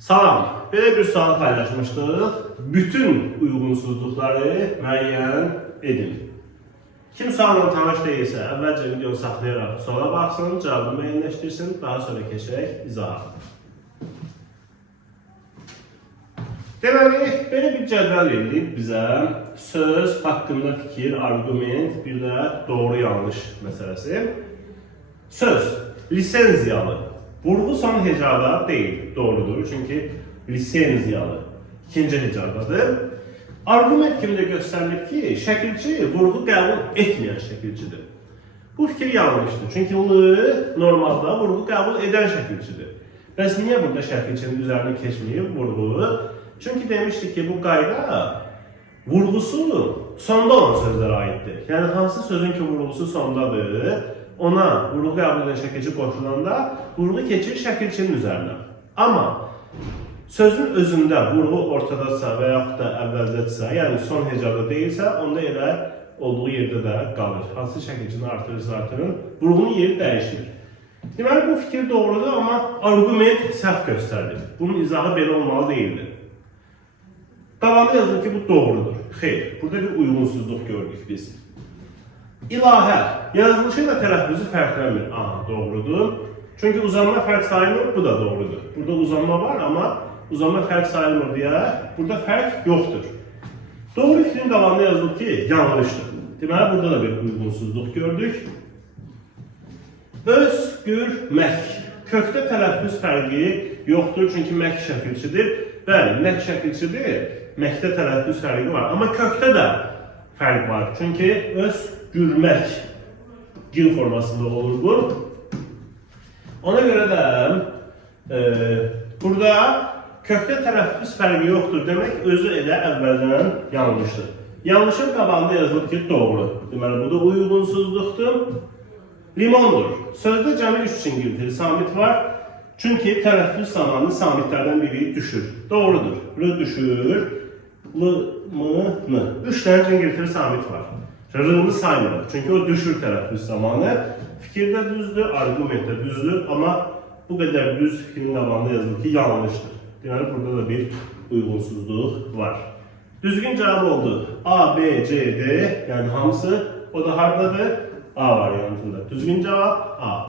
Salam, belə bir sual paylaşmışdıq. Bütün uyğunsuzluqları müəyyən edin. Kim sualla tanış deyilsə, əvvəlcə videonu saxlayaraq suala baxsın, cavabı müəyyənləşdirsin, daha sonra keçərək izaha. Deməli, belə bir cədvəl verilib bizə söz, haqqında fikir, argument, bir də doğru-yanlış məsələsi. Söz, lisenziyalı. Vurğu son hecada deyil, doğrudur. Çünki lisenziyalı ikinci hecadadır. Argument kimi də göstərilir ki, şəkilçi vurğu qəbul etməyən şəkilçidir. Bu fikir yanlışdır. Çünki normalda vurğu qəbul edən şəkilçidir. Bəs niyə burada şəkilçinin üzərinə keçməyib vurğu? Çünki demişdik ki, bu qayda vurğusu sonda olan sözlərə aiddir. Yəni, hansı sözün ki, vurğusu sondadır, ona vurğu qəbul edən şəkilçi qoşulanda vurğu keçir şəkilçinin üzərinə. Amma sözün özündə vurğu ortadadsa və yaxud da əvvəldədirsə, yəni son hecada deyilsə, onda elə olduğu yerdə də qalır. Hansı şəkilçini artırırsa artırın, vurğunun yeri dəyişmir. Deməli, bu fikir doğrudur, amma argument səhv göstərilir. Bunun izahı belə olmalı deyildir. Davamda yazılır ki, bu doğrudur. Xeyr, burada bir uyğunsuzluq gördük biz. İlahə, yazılışı ilə tələffüzü fərqlənmir. Aha, doğrudur. Çünki uzanma fərq sayılmır, bu da doğrudur. Burada uzanma var, amma uzanma fərq sayılmır deyə burada fərq yoxdur. Doğru fikrin davamında yazılır ki, yanlışdır. Deməli, burada da bir uyğunsuzluq gördük. Özgürmək. Kökdə tələffüz fərqi yoxdur, çünki mək şəkilçidir. Bəli, mək şəkilçidir, məkdə tələffüz fərqi var. Amma kökdə də fərq var. Çünki özgürmək gil formasında olur bu. Ona görə də burada kökdə tələffüz fərqi yoxdur demək özü elə əvvəldən yanlışdır. Yanlışın qabağında yazılır ki, doğru. Deməli, bu da uyğunsuzluqdur. Limondur. Sözdə cəmi 3 çingiltili samit var. Çünki tələffüz zamanı samitlərdən biri düşür. Doğrudur. R düşür. L, M, N. 3 dənə çingiltili samit var. R-nı saymırıq. Çünki o düşür tələffüz zamanı. Fikirdə düzdür, argumentdə düzdür. Amma bu qədər düz fikrin qabağında yazılır ki, yanlışdır. Deməli, burada da bir uyğunsuzluq var. Düzgün cavab oldu. A, B, C, D. Yəni hamısı. O da hardadır? A variantında. Düzgün cavab A.